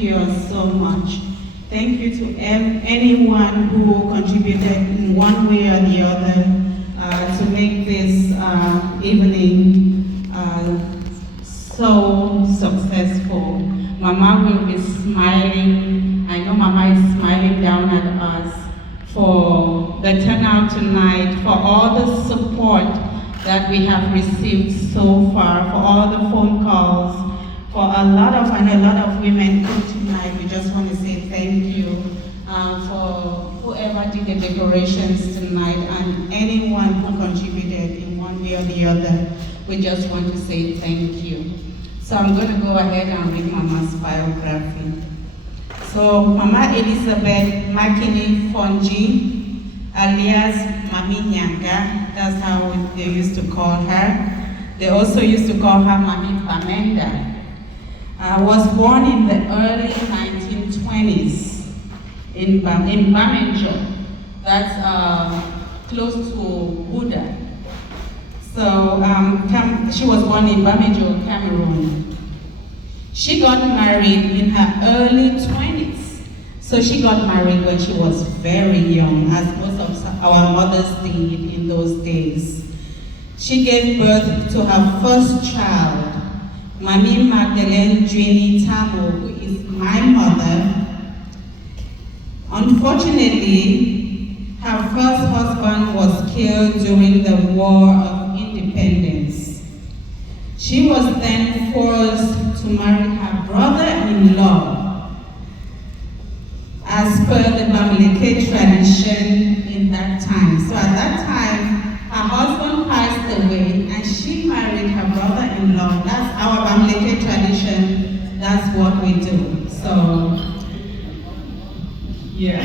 you so much. Thank you to anyone who contributed in one way or the other to make this evening so successful. Mama will be smiling. I know Mama is smiling down at us for the turnout tonight, for all the support that we have received so far, for all the phone calls, for a lot of women here tonight. We just want to say thank you for whoever did the decorations tonight and anyone who contributed in one way or the other. We just want to say thank you. So I'm going to go ahead and read Mama's biography. So Mama Elizabeth Makini Fonji, alias Mami Nyanga, that's how they used to call her. They also used to call her Mami Pamenda. Was born in the early 1920s in Bamenjo. That's close to Buda. So she was born in Bamenjo, Cameroon. She got married in her early 20s. So she got married when she was very young, as most of our mothers did in those days. She gave birth to her first child, Mami Magdalene Drini Tamo, who is my mother. Unfortunately, her first husband was killed during the War of Independence. She was then forced to marry her brother-in-law, as per the Bamileke tradition in that time. So at that time, her husband passed away and she married her brother-in-law. That's our Bamileke tradition. That's what we do. So, yeah.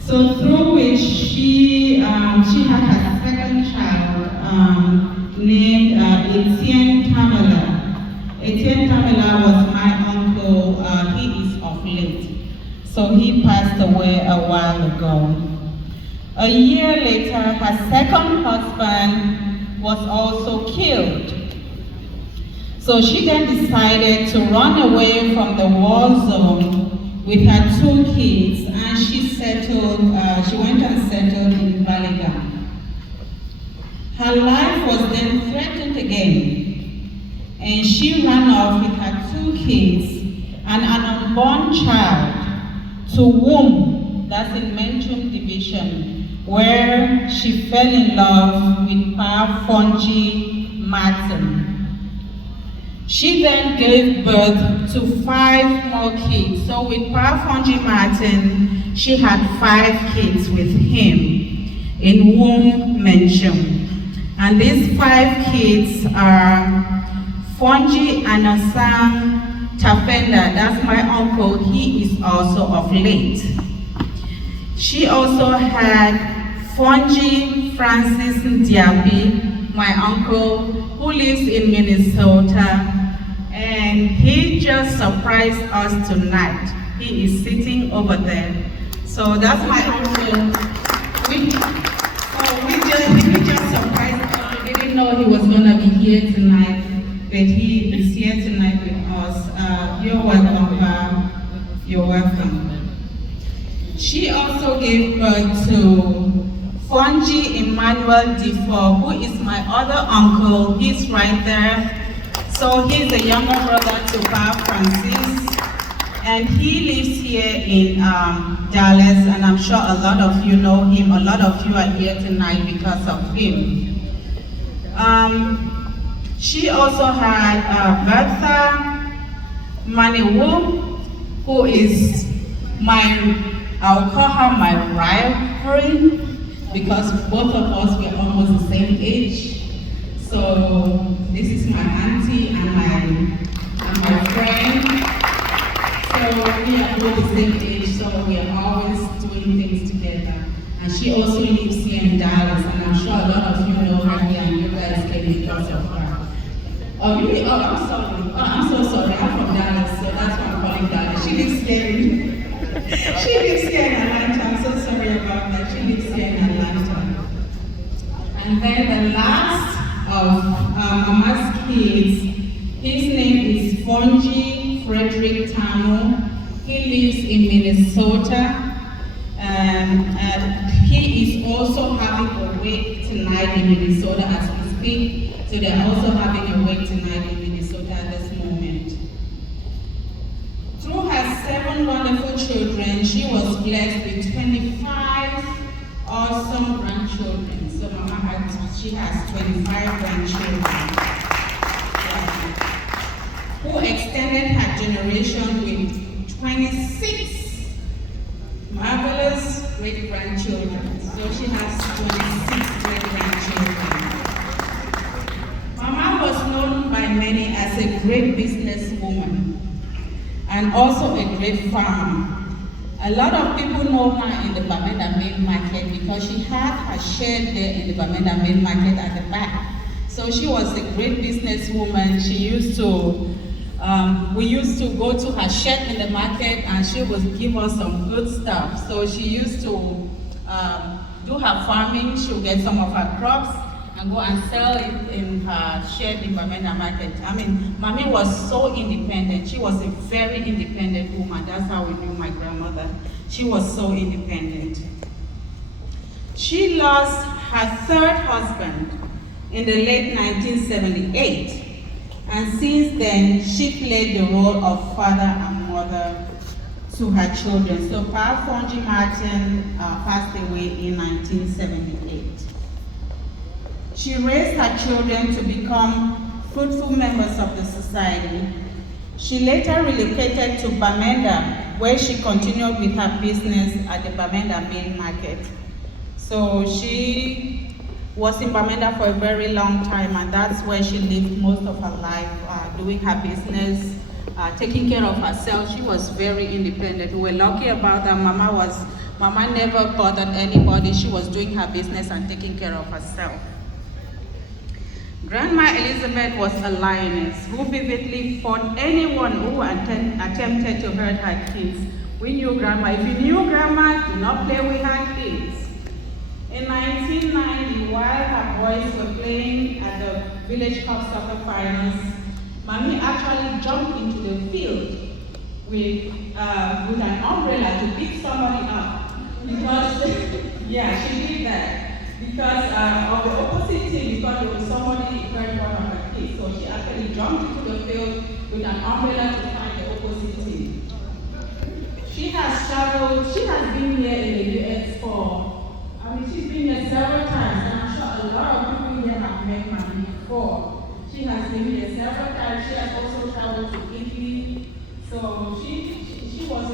So through which she had her second child named Etienne Tamela. Etienne Tamela was my uncle. He is of late. So he passed away a while ago. A year later, her second husband was also killed. So she then decided to run away from the war zone with her two kids, and she went and settled in Baliga. Her life was then threatened again, and she ran off with her two kids and an unborn child to Womb, that's in Menchum Division, where she fell in love with Pa Fonji Martin. She then gave birth to 5 more kids. So with Pa Fonji Martin, she had 5 kids with him in Womb Menchum. And these 5 kids are Fonji Anasang Tafenda, that's my uncle, he is also of late. She also had Fonji Francis Ndiabi, my uncle, who lives in Minnesota, and he just surprised us tonight. He is sitting over there. So that's my uncle. He just surprised us. We didn't know he was gonna be here tonight, but he is here tonight with us. You're welcome, you're welcome. She also gave birth to Fonji Emmanuel Defoe, who is my other uncle. He's right there. So he's the younger brother to Pa Francis, and he lives here in Dallas, and I'm sure a lot of you know him. A lot of you are here tonight because of him. She also had Bertha Maniwu, who is I'll call her my rival, because both of us were almost the same age. So this is my auntie and my friend. So we are both the same age, so we are always doing things together. And she also lives here in Dallas, and I'm sure a lot of you know her here, and you guys came because of her. Oh, really? Oh, I'm sorry. Oh, I'm so sorry. I'm from Dallas, so that's why I'm calling Dallas. She lives here. She lives here in Atlanta. I'm so sorry about that. She lives here in Atlanta. And then the last of Mama's kids, his name is Fonji Frederick lives in Minnesota. He is also having a wake tonight in Minnesota as we speak. So they're also having a wake tonight in Minnesota at this moment. Through her 7 wonderful children, she was blessed with 25 awesome grandchildren. So she has 25 grandchildren. Who extended her generation with 26 marvelous great-grandchildren. So she has 26 great-grandchildren. Mama was known by many as a great businesswoman and also a great farmer. A lot of people know her in the Bamenda Main Market because she had her shed there in the Bamenda Main Market at the back. So she was a great businesswoman. She used to we used to go to her shed in the market and she would give us some good stuff. So she used to do her farming. She would get some of her crops and go and sell it in her shed in Bamenda Market. I mean, Mommy was so independent. She was a very independent woman. That's how we knew my grandmother. She was so independent. She lost her 3rd husband in the late 1978. And since then, she played the role of father and mother to her children. So Pa Fonji Martin passed away in 1978. She raised her children to become fruitful members of the society. She later relocated to Bamenda, where she continued with her business at the Bamenda Main Market. So she was in Bamenda for a very long time, and that's where she lived most of her life, doing her business, taking care of herself. She was very independent. We were lucky about that. Mama never bothered anybody. She was doing her business and taking care of herself. Grandma Elizabeth was a lioness who vividly fought anyone who attempted to hurt her kids. We knew Grandma. If you knew Grandma, do not play with her kids. In 1990, while her boys were playing at the Village Cup soccer finals, Mommy actually jumped into the field with an umbrella to pick somebody up. Because, yeah, she did that. Because of the opposite team, because there was somebody who hurt one of her kids. So she actually jumped into the field with an umbrella to find the opposite team. She has traveled, she has been here in the US she's been here several times, and I'm sure a lot of people here have met Mommy before. She has been here several times. She has also traveled to Italy. So she was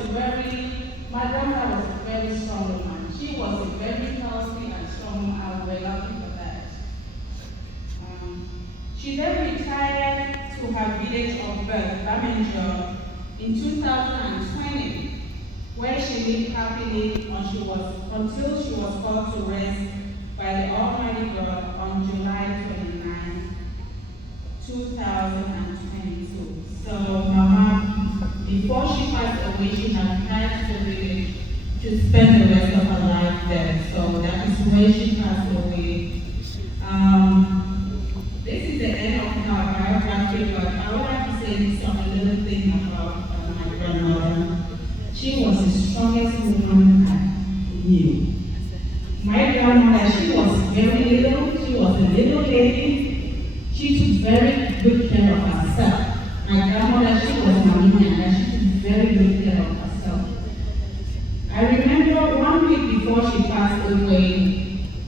my grandma was a very strong woman. She was a very healthy and strong woman. I was lucky for that. She then retired to her village of birth, Bamenda, in 2020. Where she lived happily until she was called to rest by the Almighty God on July 29, 2022. So Mama, before she passed away, she had tried to village to spend the rest of her life there. So that is where she passed away. This is the end of her biography, but I would like to say some little thing about my grandmother. She was the strongest woman I knew. My grandmother, she was very little. She was a little lady. She took very good care of herself. My grandmother, she was Mommy, and she took very good care of herself. I remember 1 week before she passed away,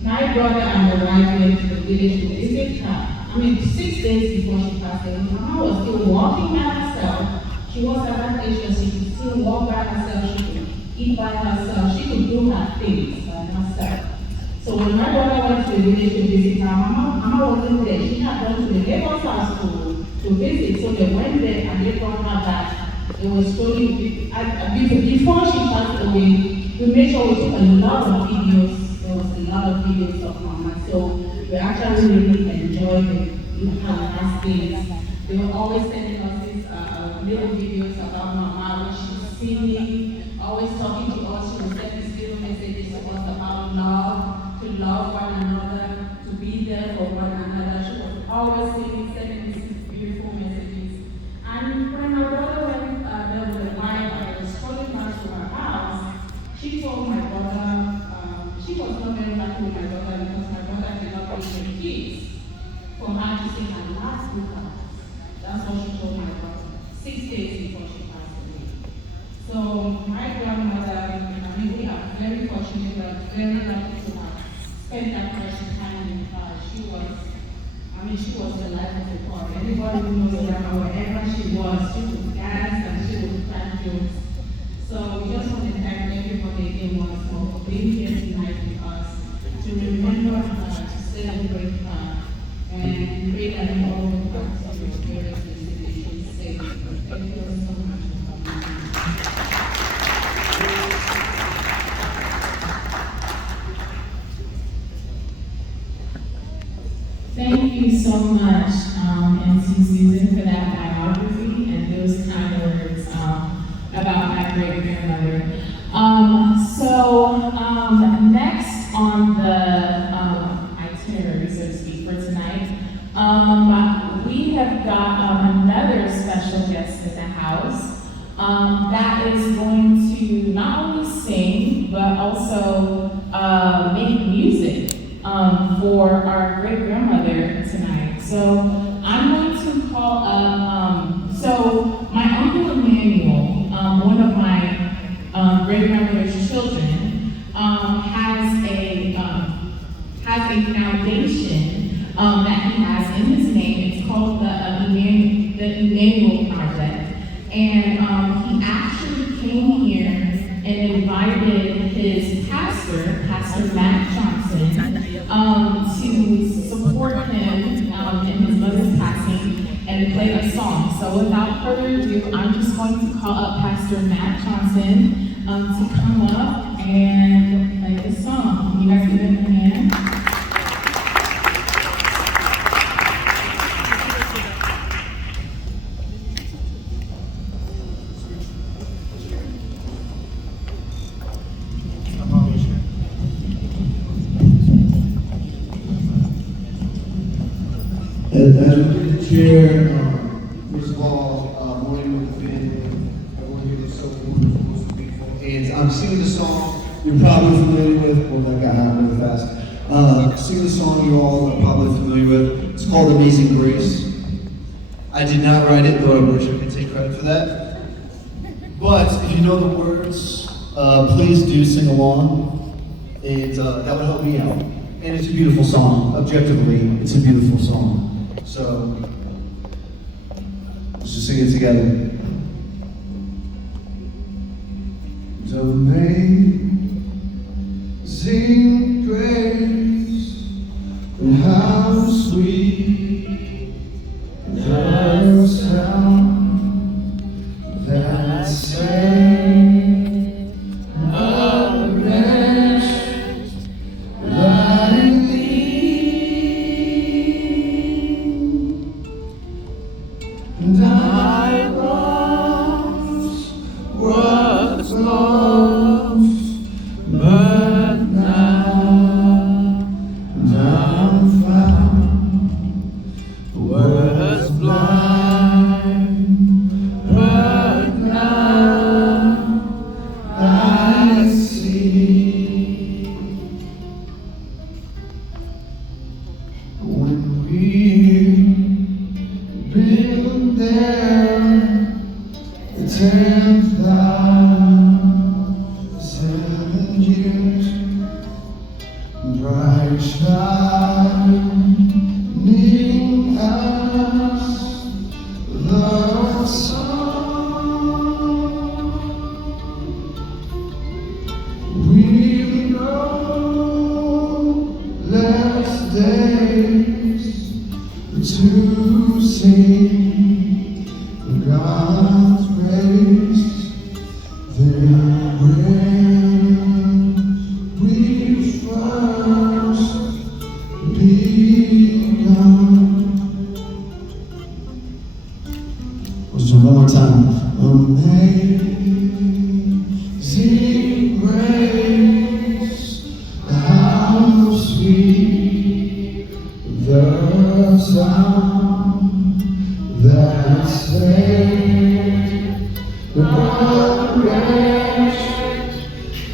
my brother and the wife went to the village to visit her. 6 days before she passed away, Mama was still walking by herself. She was at that age that she could still walk by herself, she could eat by herself, she could do her things by herself. So when my brother went to the village to visit her, Mama wasn't there. She had gone to the neighbor's house to visit, so they went there and they brought her back. It was slowly, before she passed away, we made sure we took a lot of videos. There was a lot of videos of Mama, so we actually really enjoyed her last days. They were always sending us these little videos about Mama when she was singing, always talking to us. She was sending these little messages to us about love, to love one another, to be there for one another. She was always sending these beautiful messages. And when my brother went there with the wife, I was calling her So my grandmother, I mean, we are very fortunate, we are very lucky to have spent that precious time with her. She was the life of the party. Anybody who knows grandma, wherever she would dance and she would crack jokes. So we just want to thank everybody again once more for being here tonight with us, to remember her, to celebrate her, and pray that in all the parts of your various institutions safe. Thank you so much for coming. Thank you so much, MC Susan, for that biography and those kind words about my great-grandmother. Next on the itinerary, so to speak, for tonight, we have got another special guest in the house that is going to not only sing, but also make music for our great-grandmother tonight. So I'm going to call up, so my Uncle Emmanuel, one of my great-grandmother's children, has a foundation that he has in his name. It's called the Emmanuel Project. And he actually came here and invited his pastor, Pastor Matt Johnston, to support him in his mother's passing and play a song. So without further ado, I'm just going to call up Pastor Matt Johnston to come up and play the song. You guys give him a hand? As we did the chair, first of all, morning with the family, everyone here is so wonderful, so beautiful. And I'm singing the song you're probably familiar with. Well, that got out really fast. Singing the song you all are probably familiar with. It's called Amazing Grace. I did not write it, though I wish I could take credit for that. But if you know the words, please do sing along. And that would help me out. And it's a beautiful song. Objectively, it's a beautiful song. So, let's just sing it together. Amazing grace, and how sweet the sound that saved a wretch like me. And I once was lost, but now I'm found. Was blind, but now I see. When we've been there 10,000 years, bright shining as the sun, we've known less days to sing God's grace than when we first begun. Let's do it one more time. Amazing grace, how sweet the sound that saved a wretch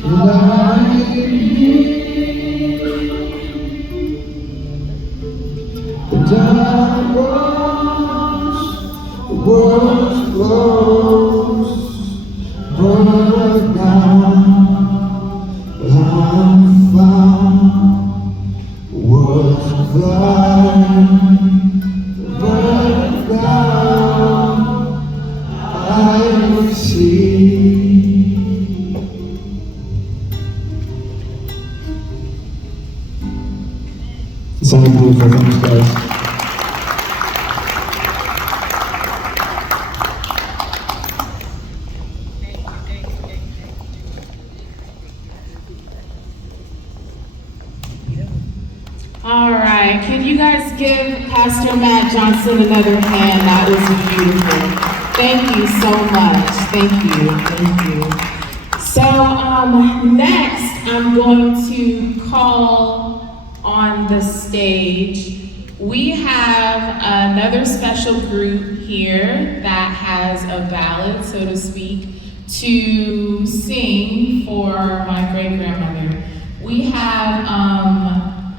like me. And I was lost, but shall see. It's all beautiful. Thanks, guys. All right, can you guys give Pastor Matt Johnston another hand? That was beautiful. Thank you so much. Thank you. So next, I'm going to call on the stage. We have another special group here that has a ballad, so to speak, to sing for my great-grandmother. We have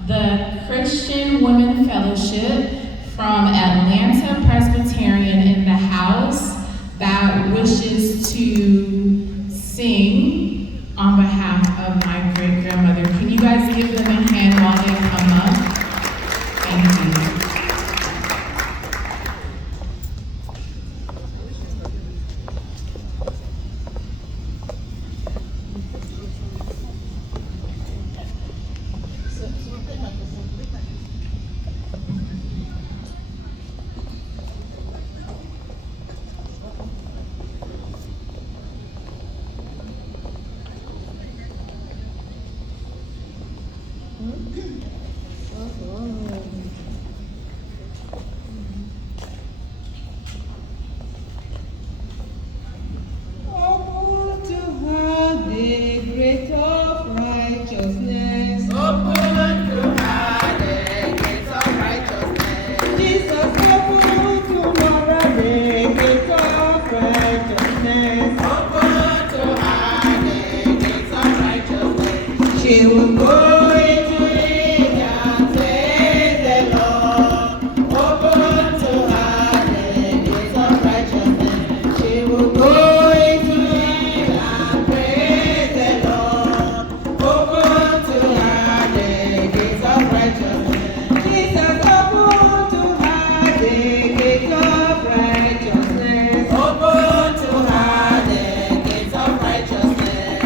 the Christian Women Fellowship from Atlanta Presbyterian in the house that wishes to sing on behalf of my great-grandmother. Can you guys give them a hand while they come up? Thank you. She will go into it and praise the Lord. Open to her the gates of righteousness. She will go into it and praise the Lord. Open to her the gates of righteousness. Jesus, open to her the gates of righteousness. Open to her the gates of righteousness.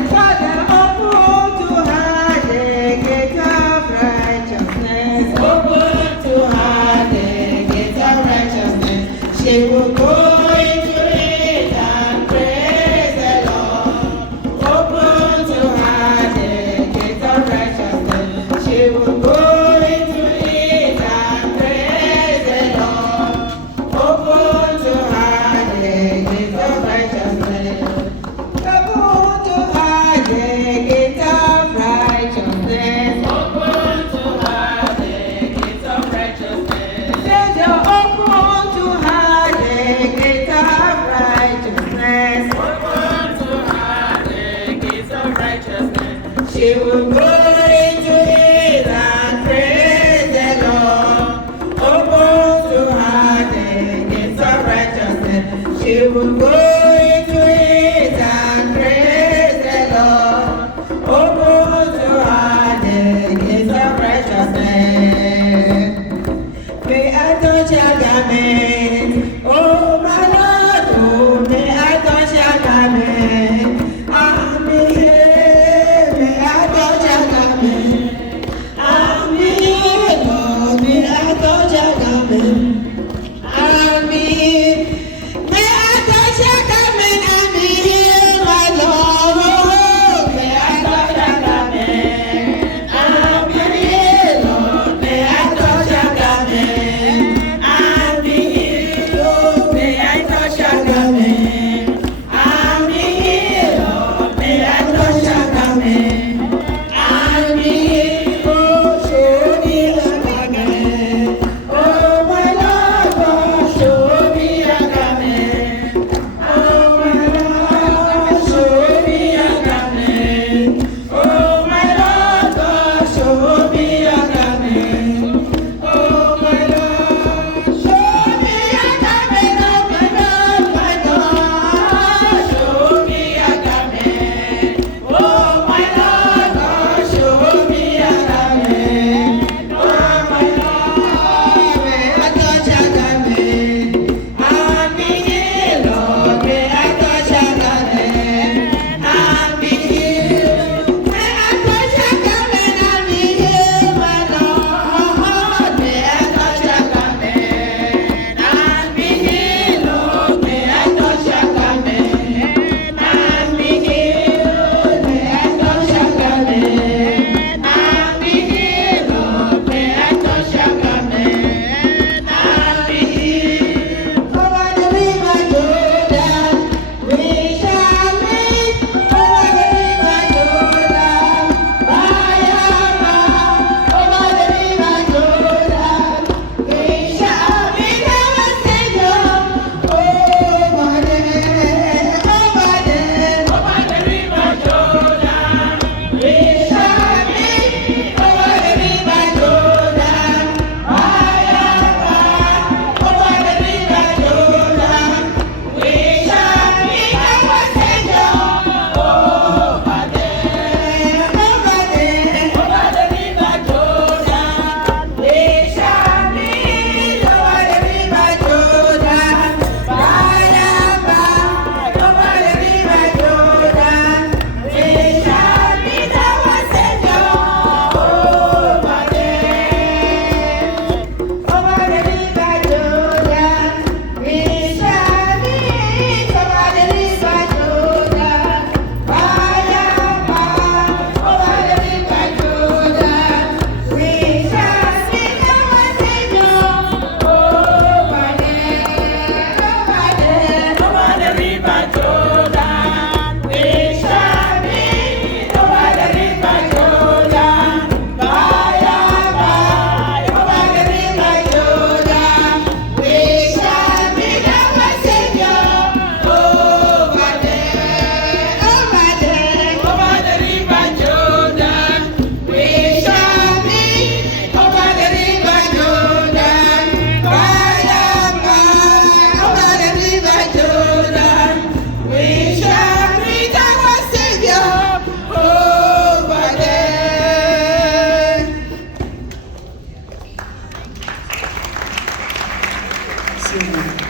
Father, open to her the gates of righteousness. Open to her the gates of righteousness. She will go into it and praise the Lord. Open to her the gates of righteousness. She will go into it and praise the Lord. Open to her the gates of righteousness. Open to her the gates of righteousness. Open to her the gates of righteousness. Savior, open to her the gates of righteousness. Open to her the gates of righteousness. She will go